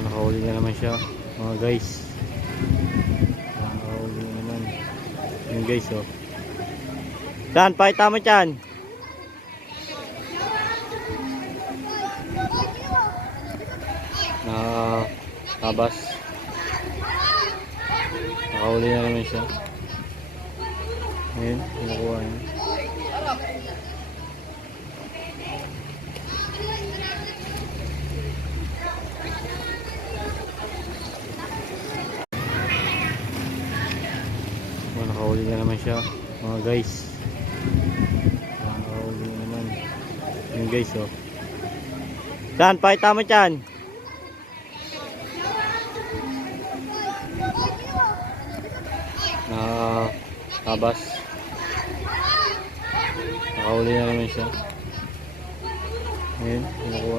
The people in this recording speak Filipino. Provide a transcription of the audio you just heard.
Nakahuli na naman siya mga guys. Nakahuli na naman yung guys oh. Saan? Pakita mo dyan. Nakabas. Nakahuli na naman siya. Ayun, nakuha niya. Nakahuli na naman siya mga guys. Nakahuli na naman yung guys oh. Saan? Pakita mo dyan. Nakabas. Nakahuli na naman siya. Ayun, nakuha.